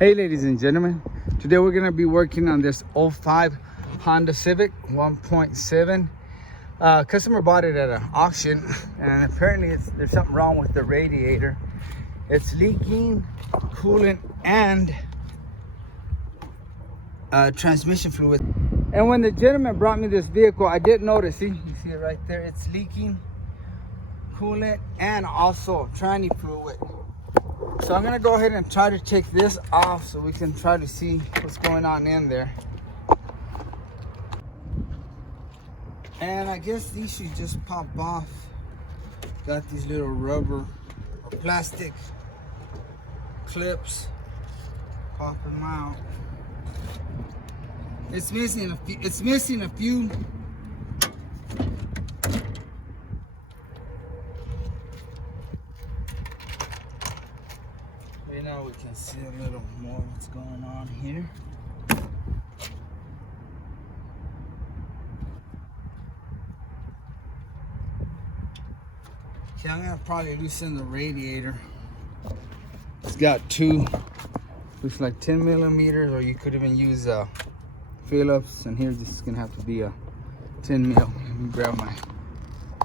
Hey ladies and gentlemen, today we're going to be working on this '05 Honda Civic 1.7. Customer bought it at an auction, and apparently there's something wrong with the radiator. It's leaking coolant and transmission fluid. And when the gentleman brought me this vehicle, I did notice, see, you see it right there, it's leaking coolant and also tranny fluid. So I'm gonna go ahead and try to take this off so we can try to see what's going on in there. And I guess these should just pop off. Got these little rubber or plastic clips. Pop them out. It's missing a few. Right now we can see a little more what's going on here. Okay, I'm gonna probably loosen the radiator. It's got two, looks like 10 millimeters, or you could even use Phillips, and here this is gonna have to be a 10 mil. Let me grab my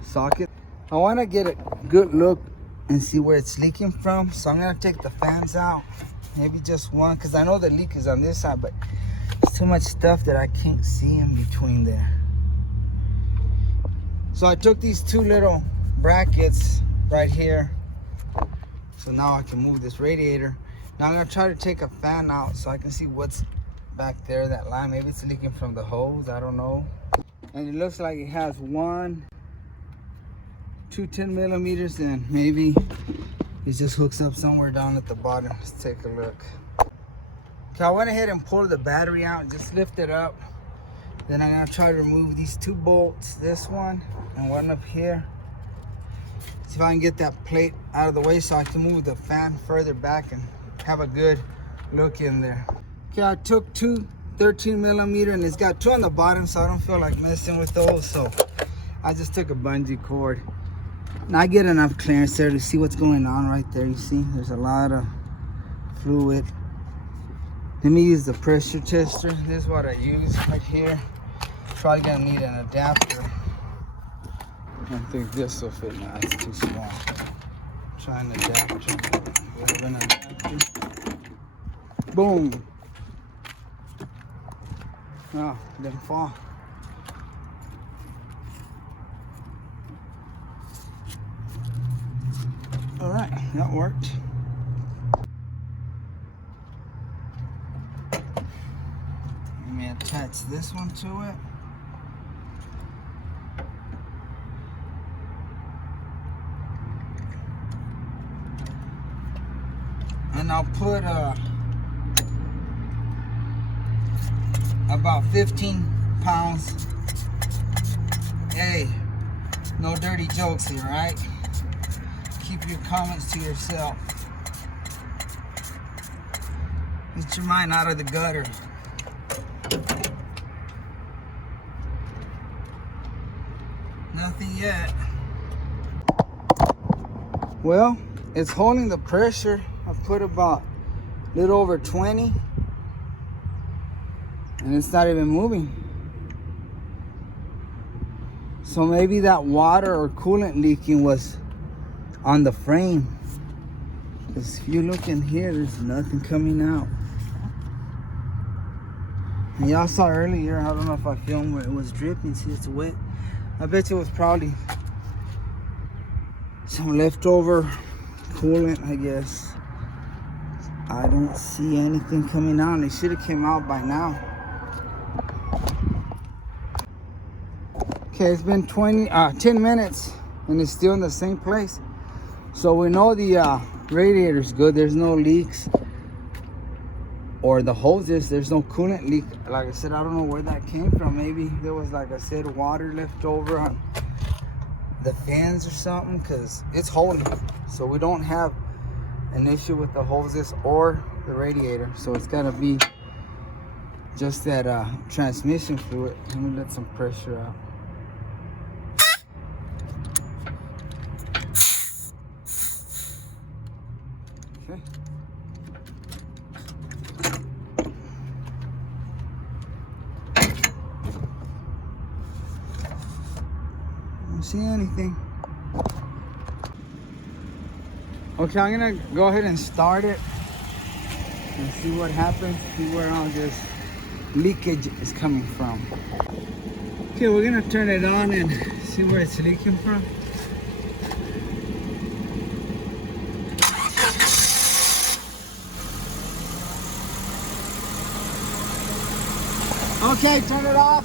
socket. I wanna get a good look and see where it's leaking from, so I'm gonna take the fans out, maybe just one, because I know the leak is on this side, but there's too much stuff that I can't see in between there. So I took these two little brackets right here, so now I can move this radiator. Now I'm gonna try to take a fan out so I can see what's back there, that line. Maybe it's leaking from the hose, I don't know. And it looks like it has two 10 millimeters, and maybe it just hooks up somewhere down at the bottom. Let's take a look. Okay, I went ahead and pulled the battery out and just lift it up. Then I'm gonna try to remove these two bolts, this one and one up here. See if I can get that plate out of the way so I can move the fan further back and have a good look in there. Okay, I took two 13 millimeter, and it's got two on the bottom, so I don't feel like messing with those. So I just took a bungee cord. And I get enough clearance there to see what's going on right there. You see, there's a lot of fluid. Let me use the pressure tester. This is what I use right here. Probably gonna need an adapter. I think this will fit. Nah, it's too small. Try an adapter. An adapter. Boom. Oh, it didn't fall. All right, that worked. Let me attach this one to it. And I'll put about 15 pounds. Hey, no dirty jokes here, right? Keep your comments to yourself. Get your mind out of the gutter. Nothing yet. Well, it's holding the pressure. I put about a little over 20, and it's not even moving. So maybe that water or coolant leaking was on the frame, because if you look in here, there's nothing coming out. And y'all saw earlier, I don't know if I filmed where it was dripping. See, it's wet. I bet you it was probably some leftover coolant, I guess. I don't see anything coming out. It should have came out by now. Okay, it's been 10 minutes and it's still in the same place. So we know the radiator's good. There's no leaks. Or the hoses, there's no coolant leak. Like I said, I don't know where that came from. Maybe there was, like I said, water left over on the fans or something, because it's holding. So we don't have an issue with the hoses or the radiator. So it's gotta be just that transmission fluid. Let me let some pressure out. Okay. see anything. Okay, I'm gonna go ahead and start it and see what happens, see where all this leakage is coming from. Okay, we're gonna turn it on and see where it's leaking from. Okay, turn it off.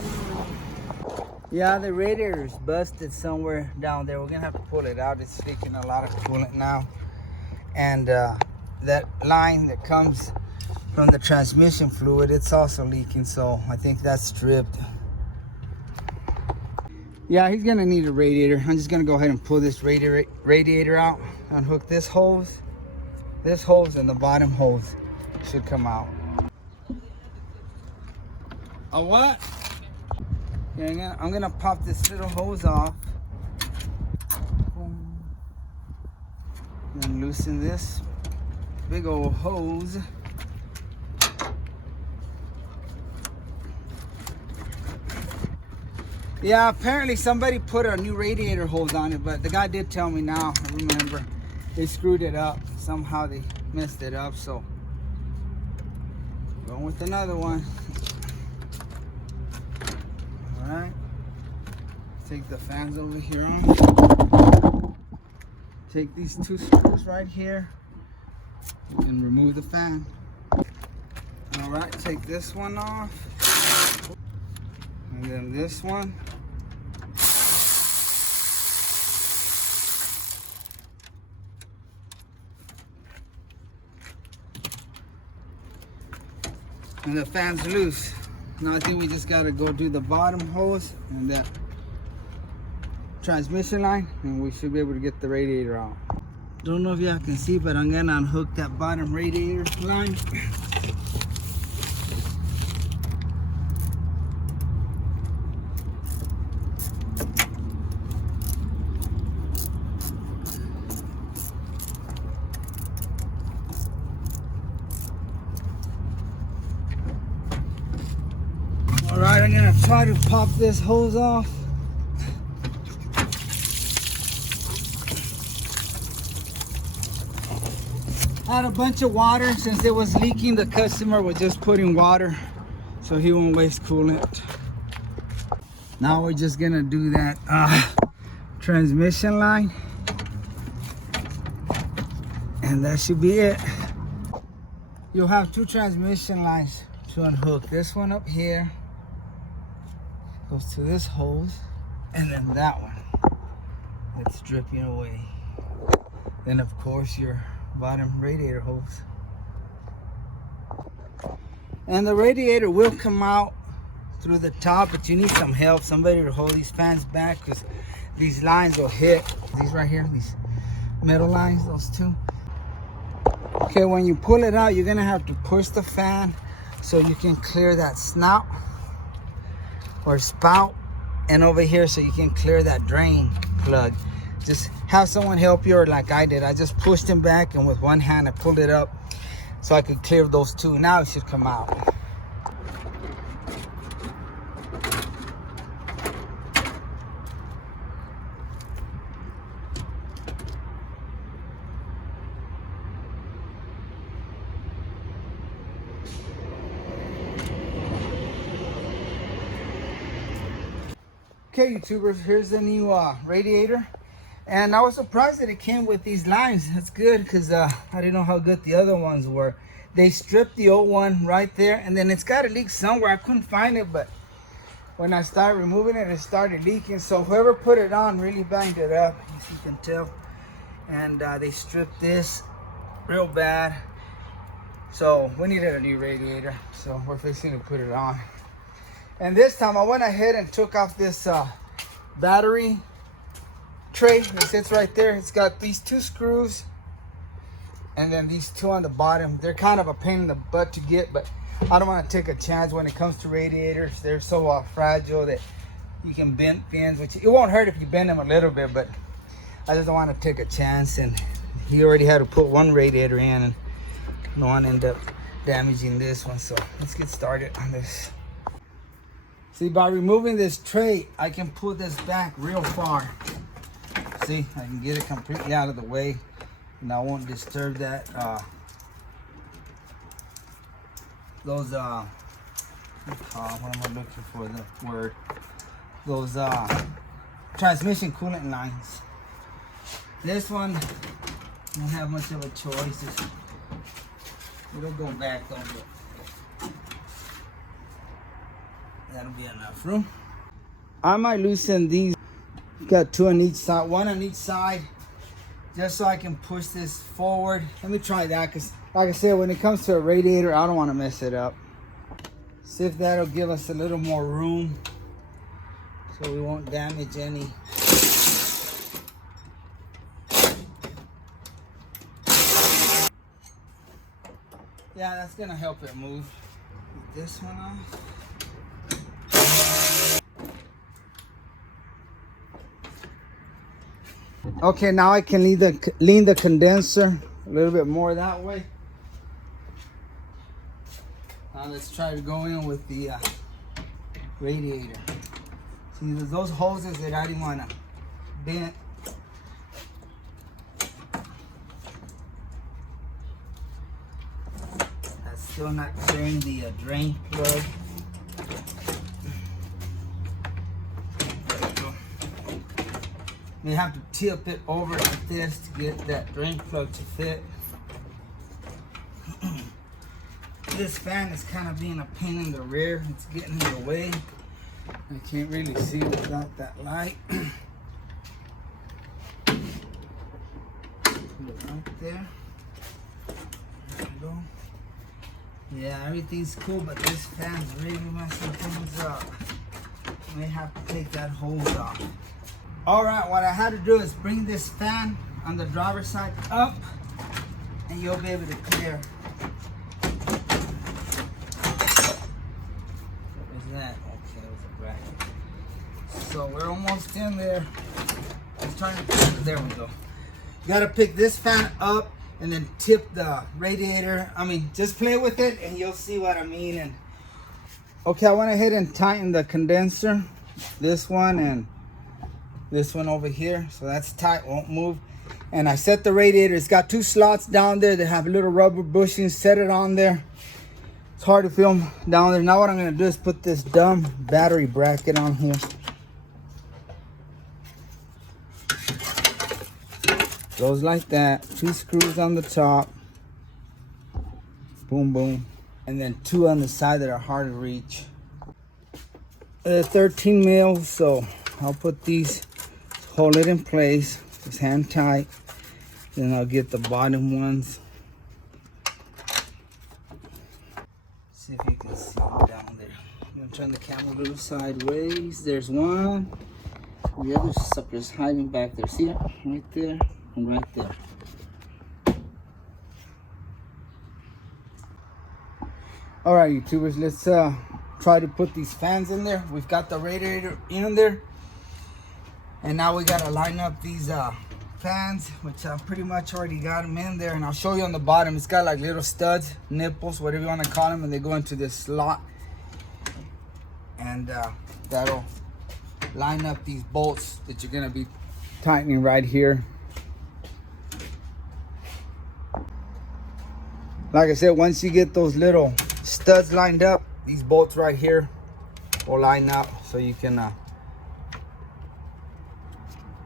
Yeah, the radiator is busted somewhere down there. We're gonna have to pull it out. It's leaking a lot of coolant now. And that line that comes from the transmission fluid, it's also leaking, so I think that's stripped. Yeah, he's gonna need a radiator. I'm just gonna go ahead and pull this radiator out, unhook this hose, and the bottom hose should come out. A what? Yeah, I'm gonna pop this little hose off. And loosen this big old hose. Yeah, apparently somebody put a new radiator hose on it, but the guy did tell me now, I remember, they screwed it up. Somehow they messed it up, so going with another one. Alright. Take the fans over here on. Take these two screws right here and remove the fan. Alright, take this one off. And then this one. And the fan's loose. Now I think we just gotta go do the bottom hose and that transmission line, and we should be able to get the radiator out. Don't know if y'all can see, but I'm gonna unhook that bottom radiator line. Alright, I'm gonna try to pop this hose off. I had a bunch of water. Since it was leaking, the customer was just putting water so he won't waste coolant. Now we're just gonna do that transmission line, and that should be it. You'll have two transmission lines to unhook. This one up here goes to this hose, and then that one that's dripping away. Then of course your bottom radiator hose. And the radiator will come out through the top, but you need some help, somebody to hold these fans back, because these lines will hit. These right here, these metal lines, those two. Okay, when you pull it out, you're gonna have to push the fan so you can clear that snout or spout, and over here so you can clear that drain plug. Just have someone help you, or like I did, I just pushed him back, and with one hand I pulled it up so I could clear those two. Now it should come out. Okay, YouTubers, here's the new radiator. And I was surprised that it came with these lines. That's good, because I didn't know how good the other ones were. They stripped the old one right there, and then it's got a leak somewhere. I couldn't find it, but when I started removing it, it started leaking. So whoever put it on really banged it up, as you can tell. And they stripped this real bad. So we needed a new radiator. So we're fixing to put it on. And this time I went ahead and took off this battery tray that sits right there. It's got these two screws and then these two on the bottom. They're kind of a pain in the butt to get, but I don't want to take a chance when it comes to radiators. They're so fragile that you can bend fins, which it won't hurt if you bend them a little bit, but I just don't want to take a chance. And he already had to put one radiator in, and I don't want to end up damaging this one. So let's get started on this. See, by removing this tray, I can pull this back real far. See, I can get it completely out of the way, and I won't disturb that. Those what am I looking for? The word. Those transmission coolant lines. This one don't have much of a choice. It'll go back on it. That'll be enough room. I might loosen these. Got two on each side, one on each side, just so I can push this forward. Let me try that, because like I said, when it comes to a radiator, I don't want to mess it up. See if that'll give us a little more room so we won't damage any. Yeah, that's gonna help it move. Get this one off. Okay, now I can lean the condenser a little bit more that way. Now let's try to go in with the radiator. See, there's those hoses that I didn't want to bend. That's still not clearing the drain plug. You have to tip it over like this to get that drain plug to fit. This fan is kind of being a pain in the rear. It's getting in the way. I can't really see without that light. Put it right there. There we go. Yeah, everything's cool, but this fan's really messing things up. May have to take that hose off. All right, what I had to do is bring this fan on the driver's side up, and you'll be able to clear. What was that? Okay, it was a bracket. So we're almost in there. I was trying to, there we go. You gotta pick this fan up and then tip the radiator. I mean, just play with it and you'll see what I mean. And okay, I went ahead and tightened the condenser. This one and this one over here, so that's tight, won't move. And I set the radiator. It's got two slots down there that have little rubber bushings. Set it on there. It's hard to film down there. Now what I'm gonna do is put this dumb battery bracket on here. Goes like that. Two screws on the top. Boom, boom. And then two on the side that are hard to reach. 13 mil, so I'll put these, hold it in place, just hand tight. Then I'll get the bottom ones. See if you can see them down there. I'm gonna turn the camera a little sideways. There's one. The other sucker's hiding back there. See it? Right there and right there. All right, YouTubers, let's try to put these fans in there. We've got the radiator in there. And now we gotta line up these fans, which I pretty much already got them in there. And I'll show you on the bottom. It's got like little studs, nipples, whatever you wanna call them. And they go into this slot. And that'll line up these bolts that you're gonna be tightening right here. Like I said, once you get those little studs lined up, these bolts right here will line up so you can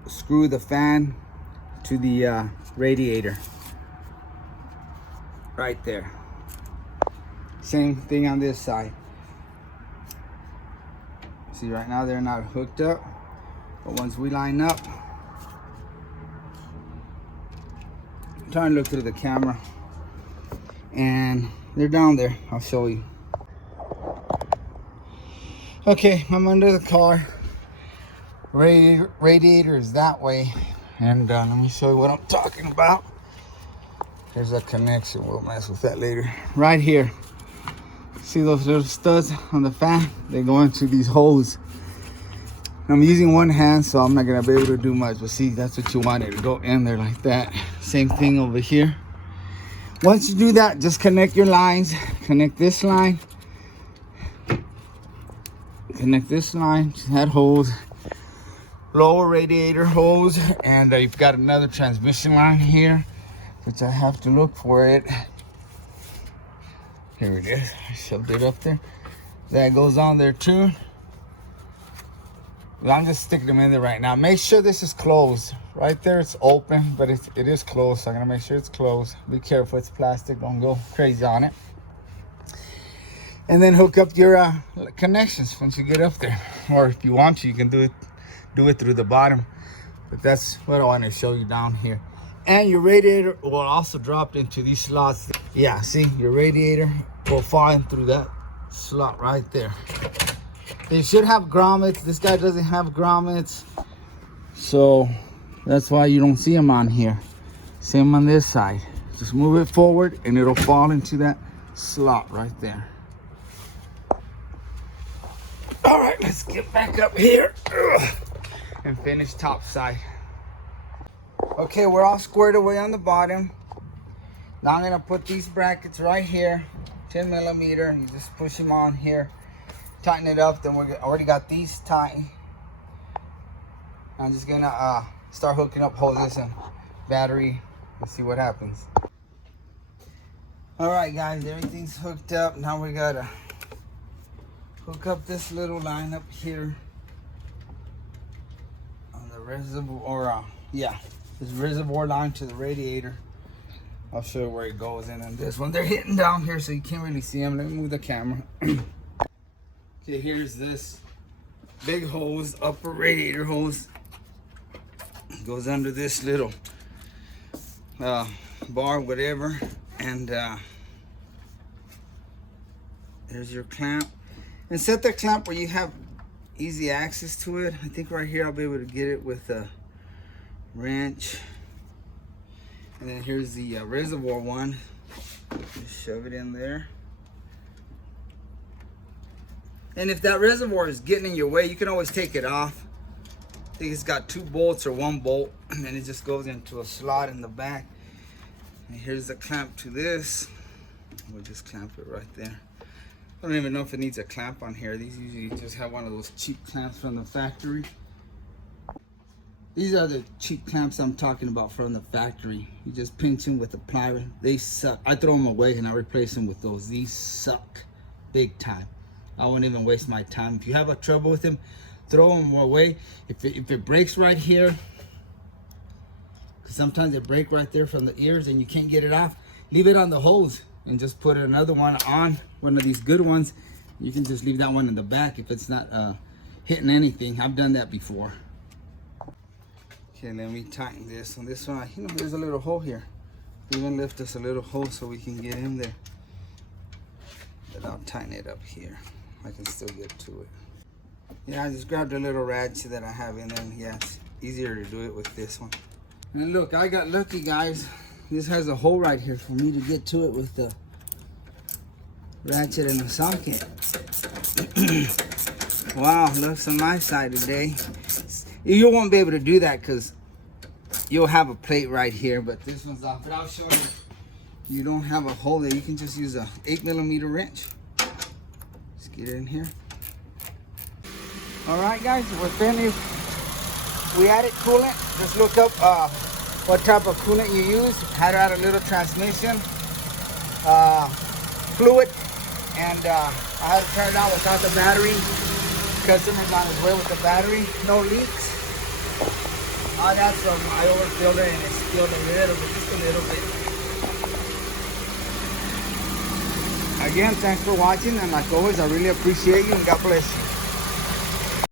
screw the fan to the radiator right there. Same thing on this side. See, right now they're not hooked up, but once we line up, I'm trying to look through the camera, and they're down there. I'll show you. Okay, I'm under the car. Radiator is that way, and let me show you what I'm talking about. There's a connection. We'll mess with that later. Right here, see those little studs on the fan? They go into these holes. I'm using one hand, so I'm not gonna be able to do much, but see, that's what you want it to go in there like that. Same thing over here. Once you do that, just connect your lines. Connect this line, connect this line, just add holes. lower radiator hose, and you've got another transmission line here, which I have to look for it. Here it is. I shoved it up there. That goes on there too. Well, I'm just sticking them in there right now. Make sure this is closed. Right there it's open, but it is closed, so I'm gonna make sure it's closed. Be careful, it's plastic, don't go crazy on it. And then hook up your connections once you get up there. Or if you want to, you can do it through the bottom. But that's what I want to show you down here. And your radiator will also drop into these slots. Yeah, see, your radiator will fall in through that slot right there. They should have grommets. This guy doesn't have grommets, so that's why you don't see them on here. Same on this side. Just move it forward and it'll fall into that slot right there. All right, let's get back up here and finish top side. Okay, we're all squared away on the bottom. Now I'm gonna put these brackets right here, 10 millimeter. You just push them on here, tighten it up. Then we already got these tight. I'm just gonna start hooking up hoses and battery. Let's see what happens. All right, guys, everything's hooked up. Now we gotta hook up this little line up here on the reservoir, this reservoir line to the radiator. I'll show you where it goes. And then this one, they're hitting down here so you can't really see them. Let me move the camera. Okay, here's this big hose, upper radiator hose. Goes under this little bar, whatever. And there's your clamp. And set the clamp where you have easy access to it. I think right here I'll be able to get it with a wrench. And then here's the reservoir one. Just shove it in there. And if that reservoir is getting in your way, you can always take it off. I think it's got 2 bolts or 1 bolt, and then it just goes into a slot in the back. And here's the clamp to this. We'll just clamp it right there. I don't even know if it needs a clamp on here. These usually just have one of those cheap clamps from the factory. These are the cheap clamps I'm talking about from the factory. You just pinch them with the plier. They suck. I throw them away and I replace them with those. These suck big time. I won't even waste my time. If you have a trouble with them, throw them away. If it breaks right here, because sometimes they break right there from the ears and you can't get it off, leave it on the hose and just put another one on, one of these good ones. You can just leave that one in the back if it's not hitting anything. I've done that before. Okay, let me tighten this. On this one, you know, there's a little hole here. Even lift us a little hole so we can get in there. But I'll tighten it up here. I can still get to it. Yeah, I just grabbed a little ratchet that I have in there. Yeah, it's easier to do it with this one. And look, I got lucky, guys. This has a hole right here for me to get to it with the ratchet and the socket. Wow, looks on my side today. You won't be able to do that because you'll have a plate right here, but this one's off. But I'll show you. You don't have a hole there. You can just use a 8 millimeter wrench. Let's get it in here. All right, guys, we're finished. We added coolant. Just look up what type of coolant you use. Had to add a little transmission fluid, and I had to turn it on without the battery. Customer's on his way with the battery. No leaks. That's I overfilled it and it spilled a little bit, just a little bit. Again, thanks for watching, and like always, I really appreciate you, and God bless you.